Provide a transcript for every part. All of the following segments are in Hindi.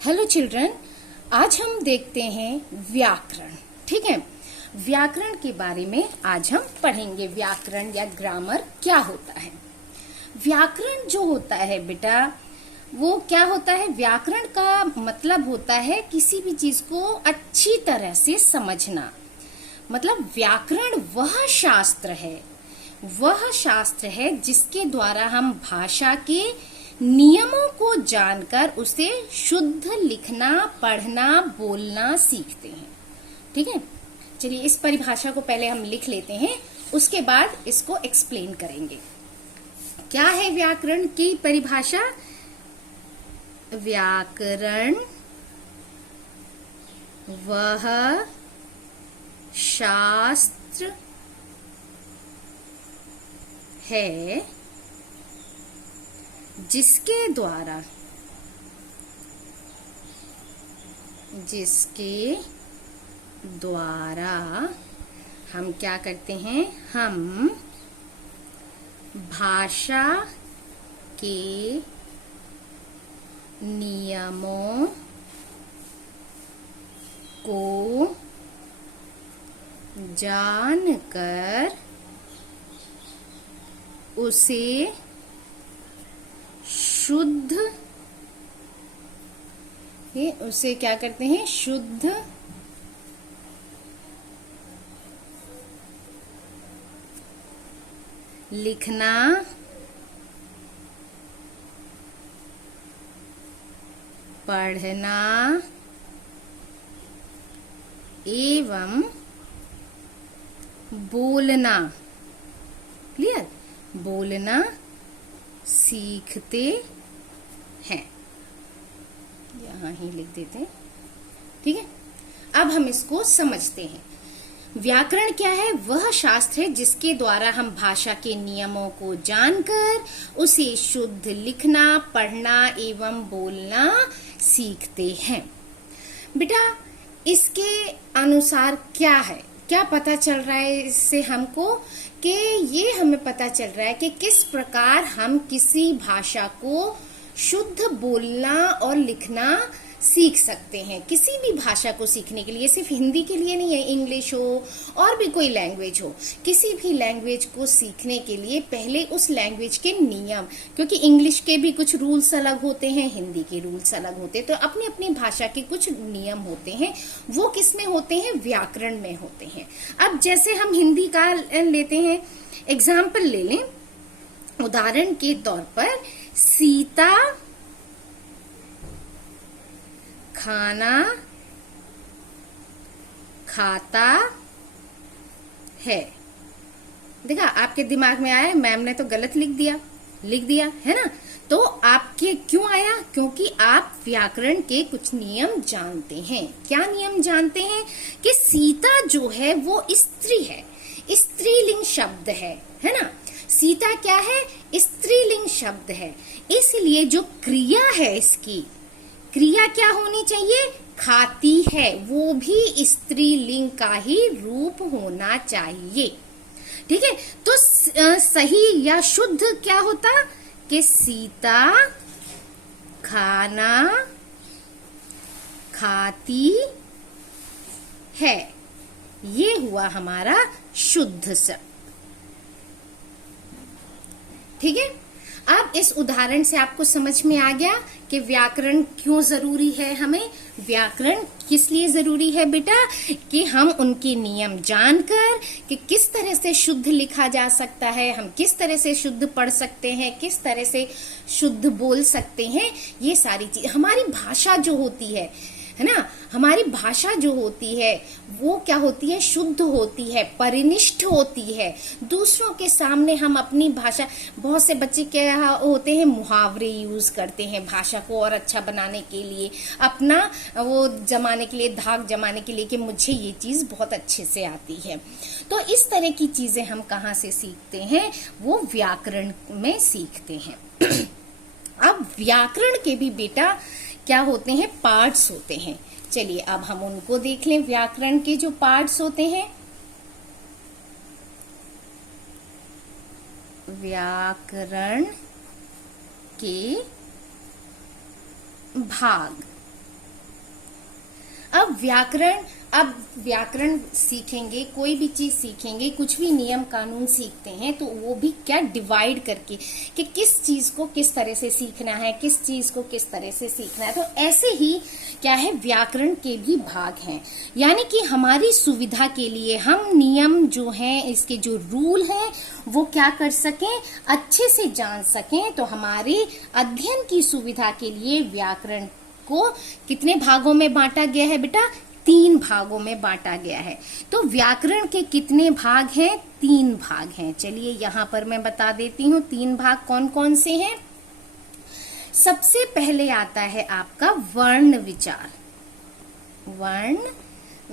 हेलो चिल्ड्रन, आज हम देखते हैं व्याकरण। ठीक है, व्याकरण के बारे में आज हम पढ़ेंगे। व्याकरण या ग्रामर क्या होता है। व्याकरण जो होता है बेटा, वो क्या होता है? व्याकरण का मतलब होता है किसी भी चीज को अच्छी तरह से समझना। मतलब व्याकरण वह शास्त्र है जिसके द्वारा हम भाषा के नियमों को जानकर उसे शुद्ध लिखना, पढ़ना, बोलना सीखते हैं। ठीक है, चलिए इस परिभाषा को पहले हम लिख लेते हैं, उसके बाद इसको एक्सप्लेन करेंगे। क्या है व्याकरण की परिभाषा? व्याकरण वह शास्त्र है जिसके द्वारा हम क्या करते हैं? हम भाषा के नियमों को जानकर उसे क्या करते हैं? शुद्ध लिखना, पढ़ना एवं बोलना। क्लियर? बोलना सीखते हैं। यहां ही लिख देते हैं। ठीक है, अब हम इसको समझते हैं। व्याकरण क्या है? वह शास्त्र है जिसके द्वारा हम भाषा के नियमों को जानकर उसे शुद्ध लिखना, पढ़ना एवं बोलना सीखते हैं। बेटा, इसके अनुसार क्या है? क्या पता चल रहा है इससे हमको? कि ये हमें पता चल रहा है कि किस प्रकार हम किसी भाषा को शुद्ध बोलना और लिखना सीख सकते हैं। किसी भी भाषा को सीखने के लिए, सिर्फ हिंदी के लिए नहीं है, इंग्लिश हो और भी कोई लैंग्वेज हो, किसी भी लैंग्वेज को सीखने के लिए पहले उस लैंग्वेज के नियम, क्योंकि इंग्लिश के भी कुछ रूल्स अलग होते हैं, हिंदी के रूल्स अलग होते हैं, तो अपनी अपनी भाषा के कुछ नियम होते हैं। वो किस में होते हैं? व्याकरण में होते हैं। अब जैसे हम हिंदी का लेते हैं, एग्जाम्पल ले लें, उदाहरण के तौर पर सीता खाना खाता है। देखा, आपके दिमाग में आया मैम ने तो गलत लिख दिया है ना? तो आपके क्यों आया? क्योंकि आप व्याकरण के कुछ नियम जानते हैं। क्या नियम जानते हैं? कि सीता जो है वो स्त्री है, स्त्रीलिंग शब्द है ना? सीता क्या है? स्त्रीलिंग शब्द है। इसलिए जो क्रिया है, इसकी क्रिया क्या होनी चाहिए? खाती है, वो भी स्त्रीलिंग का ही रूप होना चाहिए। ठीक है, तो सही या शुद्ध क्या होता? कि सीता खाना खाती है, ये हुआ हमारा शुद्ध शब्द। ठीक है, अब इस उदाहरण से आपको समझ में आ गया कि व्याकरण क्यों जरूरी है। हमें व्याकरण किस लिए जरूरी है बेटा? कि हम उनके नियम जानकर कि किस तरह से शुद्ध लिखा जा सकता है, हम किस तरह से शुद्ध पढ़ सकते हैं, किस तरह से शुद्ध बोल सकते हैं। ये सारी चीज हमारी भाषा जो होती है ना, हमारी भाषा जो होती है वो क्या होती है? शुद्ध होती है, परिनिष्ठ होती है। दूसरों के सामने हम अपनी भाषा, बहुत से बच्चे क्या होते हैं, मुहावरे यूज करते हैं भाषा को और अच्छा बनाने के लिए, अपना वो जमाने के लिए, धाक जमाने के लिए कि मुझे ये चीज बहुत अच्छे से आती है। तो इस तरह की चीजें हम कहाँ से सीखते हैं? वो व्याकरण में सीखते हैं। अब व्याकरण के भी बेटा क्या होते हैं? पार्ट्स होते हैं। चलिए अब हम उनको देख लें। व्याकरण के जो पार्ट्स होते हैं, व्याकरण के भाग, अब व्याकरण सीखेंगे, कोई भी चीज सीखेंगे, कुछ भी नियम कानून सीखते हैं तो वो भी क्या डिवाइड करके कि किस चीज को किस तरह से सीखना है, किस चीज को किस तरह से सीखना है। तो ऐसे ही क्या है, व्याकरण के भी भाग हैं, यानी कि हमारी सुविधा के लिए हम नियम जो हैं, इसके जो रूल हैं वो क्या कर सकें, अच्छे से जान सकें। तो हमारे अध्ययन की सुविधा के लिए व्याकरण को कितने भागों में बांटा गया है बेटा, 3 भागों में बांटा गया है। तो व्याकरण के कितने भाग हैं, 3 भाग हैं। चलिए यहां पर मैं बता देती हूं 3 भाग कौन कौन से हैं। सबसे पहले आता है आपका वर्ण विचार। वर्ण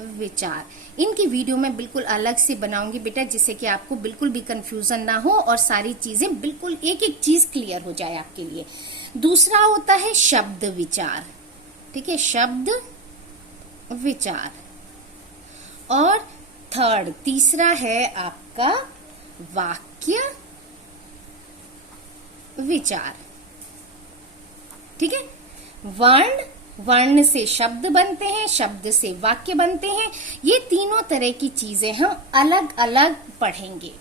विचार, इनकी वीडियो मैं बिल्कुल अलग से बनाऊंगी बेटा, जिससे कि आपको बिल्कुल भी कंफ्यूजन ना हो और सारी चीजें बिल्कुल एक एक चीज क्लियर हो जाए आपके लिए। दूसरा होता है शब्द विचार, ठीक है, शब्द विचार। और तीसरा है आपका वाक्य विचार, ठीक है। वर्ण से शब्द बनते हैं, शब्द से वाक्य बनते हैं। ये तीनों तरह की चीजें हम अलग अलग पढ़ेंगे,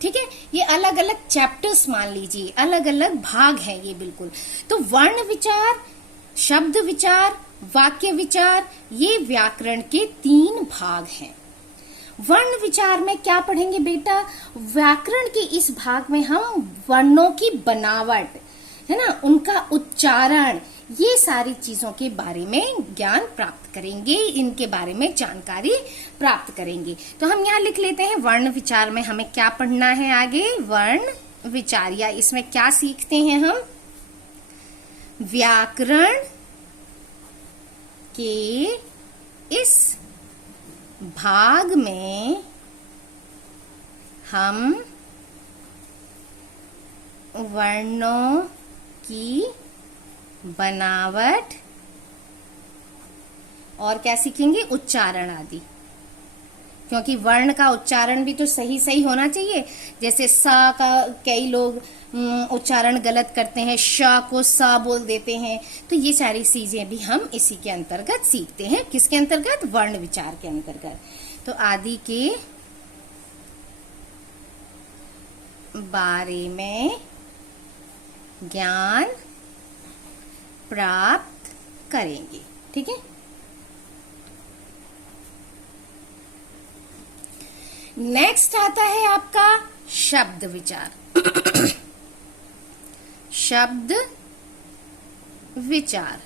ठीक है। ये अलग अलग चैप्टर्स मान लीजिए, अलग अलग भाग हैं ये बिल्कुल। तो वर्ण विचार, शब्द विचार, वाक्य विचार, ये व्याकरण के 3 भाग हैं। वर्ण विचार में क्या पढ़ेंगे बेटा, व्याकरण के इस भाग में हम वर्णों की बनावट, है ना, उनका उच्चारण, ये सारी चीजों के बारे में ज्ञान प्राप्त करेंगे, इनके बारे में जानकारी प्राप्त करेंगे। तो हम यहाँ लिख लेते हैं वर्ण विचार में हमें क्या पढ़ना है आगे। वर्ण विचार, या इसमें क्या सीखते हैं हम, व्याकरण के इस भाग में हम वर्णों की बनावट और क्या सीखेंगे, उच्चारण आदि। क्योंकि वर्ण का उच्चारण भी तो सही होना चाहिए। जैसे सा का कई लोग उच्चारण गलत करते हैं, श को सा बोल देते हैं। तो ये सारी चीजें भी हम इसी के अंतर्गत सीखते हैं। किसके अंतर्गत, वर्ण विचार के अंतर्गत। तो आदि के बारे में ज्ञान प्राप्त करेंगे, ठीक है। नेक्स्ट आता है आपका शब्द विचार। शब्द विचार।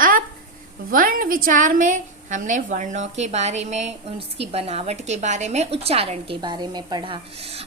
अब वर्ण विचार में हमने वर्णों के बारे में, उसकी बनावट के बारे में, उच्चारण के बारे में पढ़ा।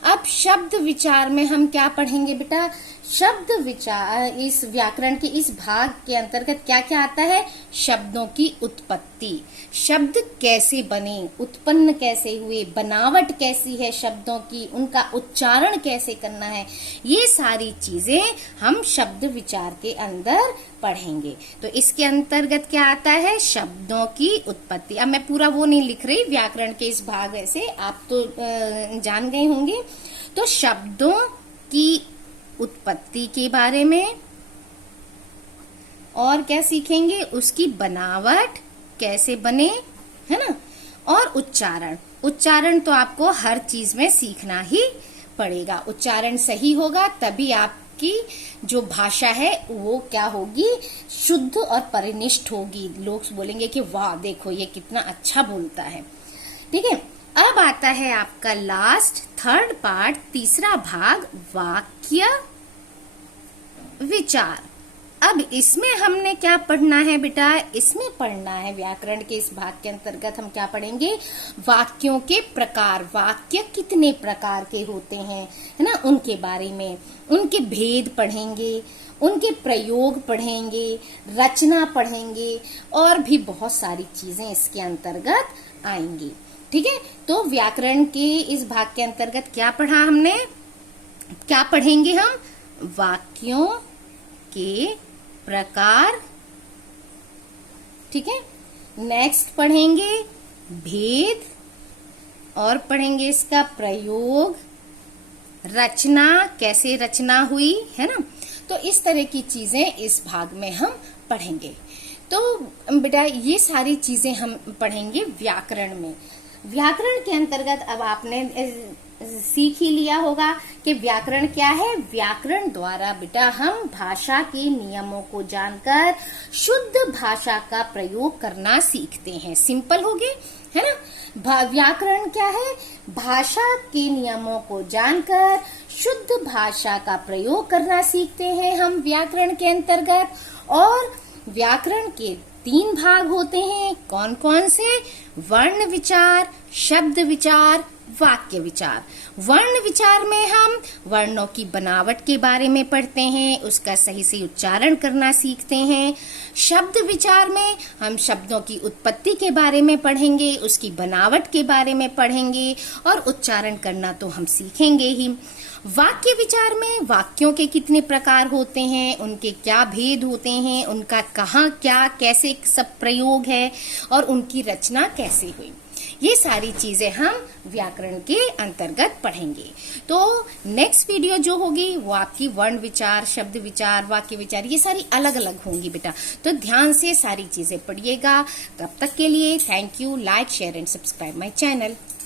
अब शब्द विचार में हम क्या पढ़ेंगे बेटा, शब्द विचार, इस व्याकरण के इस भाग के अंतर्गत क्या क्या आता है, शब्दों की उत्पत्ति, शब्द कैसे बने, उत्पन्न कैसे हुए, बनावट कैसी है शब्दों की, उनका उच्चारण कैसे करना है, ये सारी चीजें हम शब्द विचार के अंदर पढ़ेंगे। तो इसके अंतर्गत क्या आता है, शब्दों की उत्पत्ति। अब मैं पूरा वो नहीं लिख रही, व्याकरण के इस भाग ऐसे आप तो जान गए होंगे। तो शब्दों की उत्पत्ति के बारे में और क्या सीखेंगे, उसकी बनावट कैसे बने, है ना, और उच्चारण तो आपको हर चीज में सीखना ही पड़ेगा। उच्चारण सही होगा तभी आपकी जो भाषा है वो क्या होगी, शुद्ध और परिनिष्ठ होगी। लोग बोलेंगे कि वाह देखो ये कितना अच्छा बोलता है, ठीक है। अब आता है आपका लास्ट 3rd पार्ट, तीसरा भाग, वाक्य विचार। अब इसमें हमने क्या पढ़ना है बेटा, इसमें पढ़ना है व्याकरण के इस भाग के अंतर्गत हम क्या पढ़ेंगे, वाक्यों के प्रकार, वाक्य कितने प्रकार के होते हैं, है ना, उनके बारे में, उनके भेद पढ़ेंगे, उनके प्रयोग पढ़ेंगे, रचना पढ़ेंगे, और भी बहुत सारी चीजें इसके अंतर्गत आएंगी, ठीक है। तो व्याकरण के इस भाग के अंतर्गत क्या पढ़ा हमने, क्या पढ़ेंगे हम, वाक्यों के प्रकार, ठीक है। नेक्स्ट पढ़ेंगे भेद, और पढ़ेंगे इसका प्रयोग, रचना, कैसे रचना हुई, है ना। तो इस तरह की चीजें इस भाग में हम पढ़ेंगे। तो बेटा ये सारी चीजें हम पढ़ेंगे व्याकरण में। व्याकरण के अंतर्गत अब आपने सीख ही लिया होगा कि व्याकरण क्या है। व्याकरण द्वारा बेटा हम भाषा के नियमों को जानकर शुद्ध भाषा का प्रयोग करना सीखते हैं। सिंपल हो गए, है ना। व्याकरण क्या है? भाषा के नियमों को जानकर शुद्ध भाषा का प्रयोग करना सीखते हैं हम व्याकरण के अंतर्गत। और व्याकरण के 3 भाग होते हैं। कौन कौन से? वर्ण विचार, शब्द विचार, वाक्य विचार। वर्ण विचार में हम वर्णों की बनावट के बारे में पढ़ते हैं, उसका सही से उच्चारण करना सीखते हैं। शब्द विचार में हम शब्दों की उत्पत्ति के बारे में पढ़ेंगे, उसकी बनावट के बारे में पढ़ेंगे और उच्चारण करना तो हम सीखेंगे ही। वाक्य विचार में वाक्यों के कितने प्रकार होते हैं, उनके क्या भेद होते हैं, उनका कहाँ क्या कैसे सब प्रयोग है और उनकी रचना कैसे हुई, ये सारी चीजें हम व्याकरण के अंतर्गत पढ़ेंगे। तो नेक्स्ट वीडियो जो होगी वो आपकी वर्ण विचार, शब्द विचार, वाक्य विचार, ये सारी अलग अलग होंगी बेटा। तो ध्यान से सारी चीजें पढ़िएगा। तब तक के लिए thank you. Like, share and subscribe my channel.